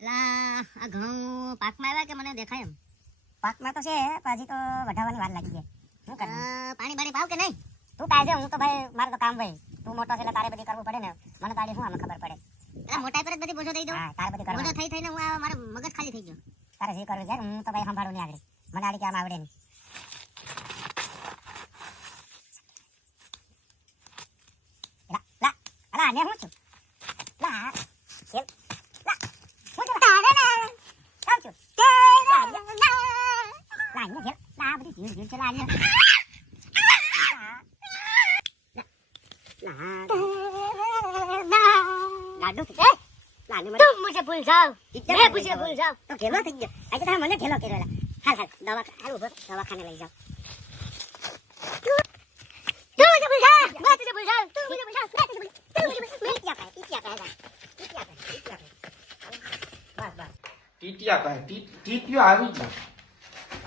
લા આ ઘઉં પાકમાં આવ્યા કે મને દેખાય એમ? પાકમાં તો છે પછી તો વઢાવવાની વાર લાગી જાય શું પાણી બાણી પાવ કે નહીં? તું કાય છે હું તો ભાઈ મારે તો કામ ભાઈ તું મોટો છે એટલે તારે બધી કરવું પડે ને. મને તારી શું આમાં ખબર પડે? મોટા પર જ બધી બોજો દઈ દઉં હા તારે બધી બોજો થઈ થઈને હું આ મારો મગજ ખાલી થઈ ગયો. તારે જે કરવું છે હું તો ભાઈ સંભાળું નહીં આગળ. મને આડી કામ આવડે નહીં. લા લા અલા આને હું છું? nhìn cái lan nhá là là đúng thế là nhưng mà đúng bây giờ bây giờ mẹ bây giờ bây giờ tôi kiếm nó thì anh ta muốn nó kiếm nó kiếm rồi là hai thằng đó là hai lúc đó là khăn này là gì Hãy subscribe cho kênh Ghiền Mì Gõ Để không bỏ lỡ những video hấp dẫn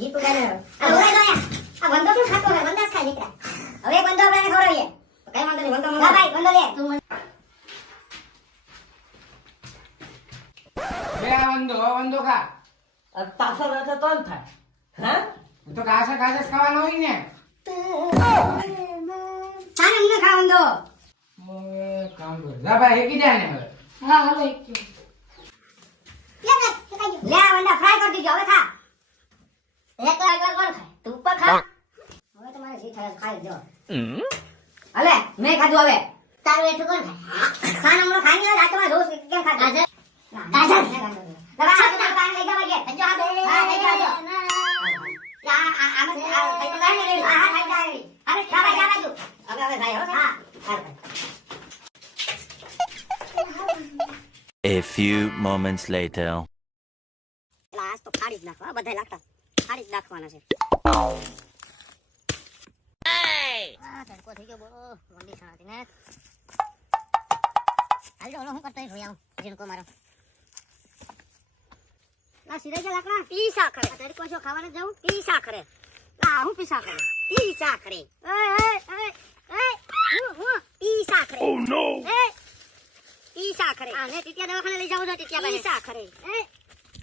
ગીતું ગાય આ વંદો કેમ ખાતો હોય? વંદાસ ખાય દીકરા. હવે વંદો આપણે ખવડાવીએ. કઈ વાંધો નહીં. વંદો ભાઈ વંદો લે. વાંધો વંદો ખા. તાસો રહેતો તો થાય. હે? તો ઘાસે ઘાસે જ ખાવાનો હોય ને. સાને મને ખા વંદો. મોય કામ કર. લા ભાઈ એકી જાય ને હવે. હા હાલો એક કે. લે આ વંદા ફ્રાય કરી દીજો હવે ખા. એક તો આગળ કોણ ખાય. તું ઉપર ખા. હવે તમારે જે થાય ખાઈ જો હલે મેં ખાધું હવે. તારું એઠું કોણ ખાય? સાને મને ખાઈ નહીં રાતમાં રોજ કેમ ખાધું. ગાજર દવા આ બધા પાણી લઈ જવા જો આ હા લઈ જવા દો આ આ આ કઈ તો લાઈને રેડી હા હા ખાઈ જાય અરે જાવા જાવા દો હવે હવે ભાઈ હવે હા હા A few moments later. લાસ તો ફાડી જ નાખવા બધા લાગતા ફાડી જ નાખવાના છે આ તડકો થઈ ગયો બહુ વંડી છાણાતી ને હાલ જો હું કરતો જોઈ આવું જીણકો મારો લા સિરાઈ જા લાકડા પી સાખરે તારી છો ખાવાને જાઉં પી સાખરે ના હું પી સાખરે પી સાખરે એ એ એ એ હું હું પી સાખરે ઓ નો એ પી સાખરે આ ને ટીટિયા દવાખાને લઈ જાવ છો ટીટિયા પી સાખરે એ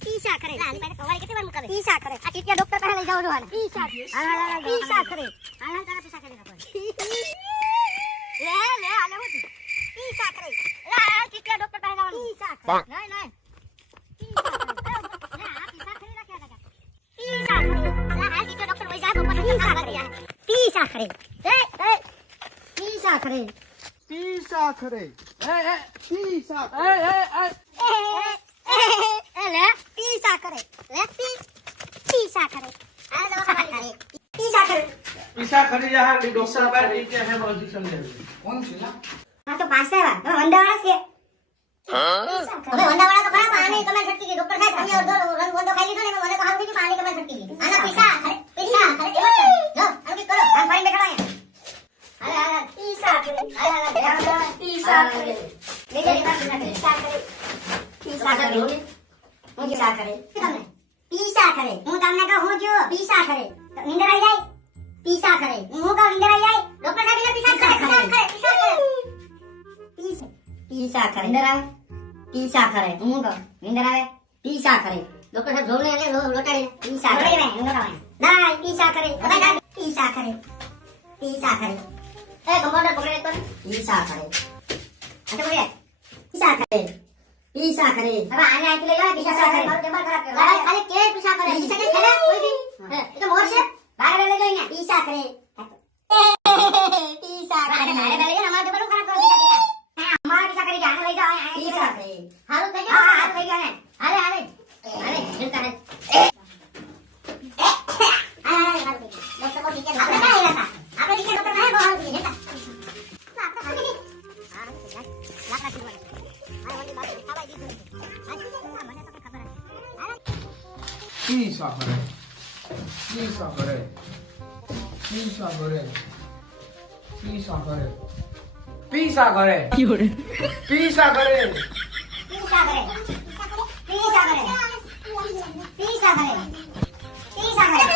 પીસા કરે આની પાસે કવારી કેટલી વાર મુકાવે પીસા કરે આ ટીટિયા ડોક્ટર પાસે લઈ જાવ છો આને પીસા હા હા હા પીસા કરે હા હા તારા પીસા કરે લે લે આલે હું પીસા કરે લે ટીટિયા ડોક્ટર પાસે જવાનું પીસા કરે નહીં નહીં પીસા કરે साखरे ती साखरे ती साखरे ती साखरे ती साखरे ती साखरे ती साखरे ती साखरे जहाँ डॉक्टर पर नीचे है बहुत समझे। कौन सिला हाँ तो पास है तो वंदा वाला से अबे वंदा वाला का बड़ा पानी कमल शक्ति के। डॉक्टर साहब समझे और दो रंग वंदा खाई ली तो मैंने कहा कि पानी कमल शक्ति की। आना पिसा पिसा साकरे मेरे नाम है साकरे पी साकरे मुझे साकरे तुमने पी साकरे मुँह तुमने का हो जो पी साकरे तो नींद आई जाए पी साकरे मुँह का नींद आई जाए डॉक्टर साहब ने पी साकरे पी साकरे पी साकरे नींद आवे पी साकरे मुँह का नींद आवे पी साकरे डॉक्टर साहब झोलने ले लो लोटाड़े पी साकरे नींद आवे ना पी साकरे पता पी साकरे पी साकरे ए कंपाउंडर पकड़े एक बार पी साकरे પીસા કરે પીસા કરે હવે આને આથી લઈ જાઓ પીસા કરે મારું ટેબલ ખરાબ કર્યો ખાલી કે પીસા કરે પીસા કે ખેલે કોઈ બી એ તો મોર છે બહાર લઈ લઈ જઈને પીસા કરે तीन साखर आहे तीन साखर आहे तीन साखर आहे तीन साखर आहे पी साखर आहे पी साखर आहे पी साखर आहे पी साखर आहे पी साखर आहे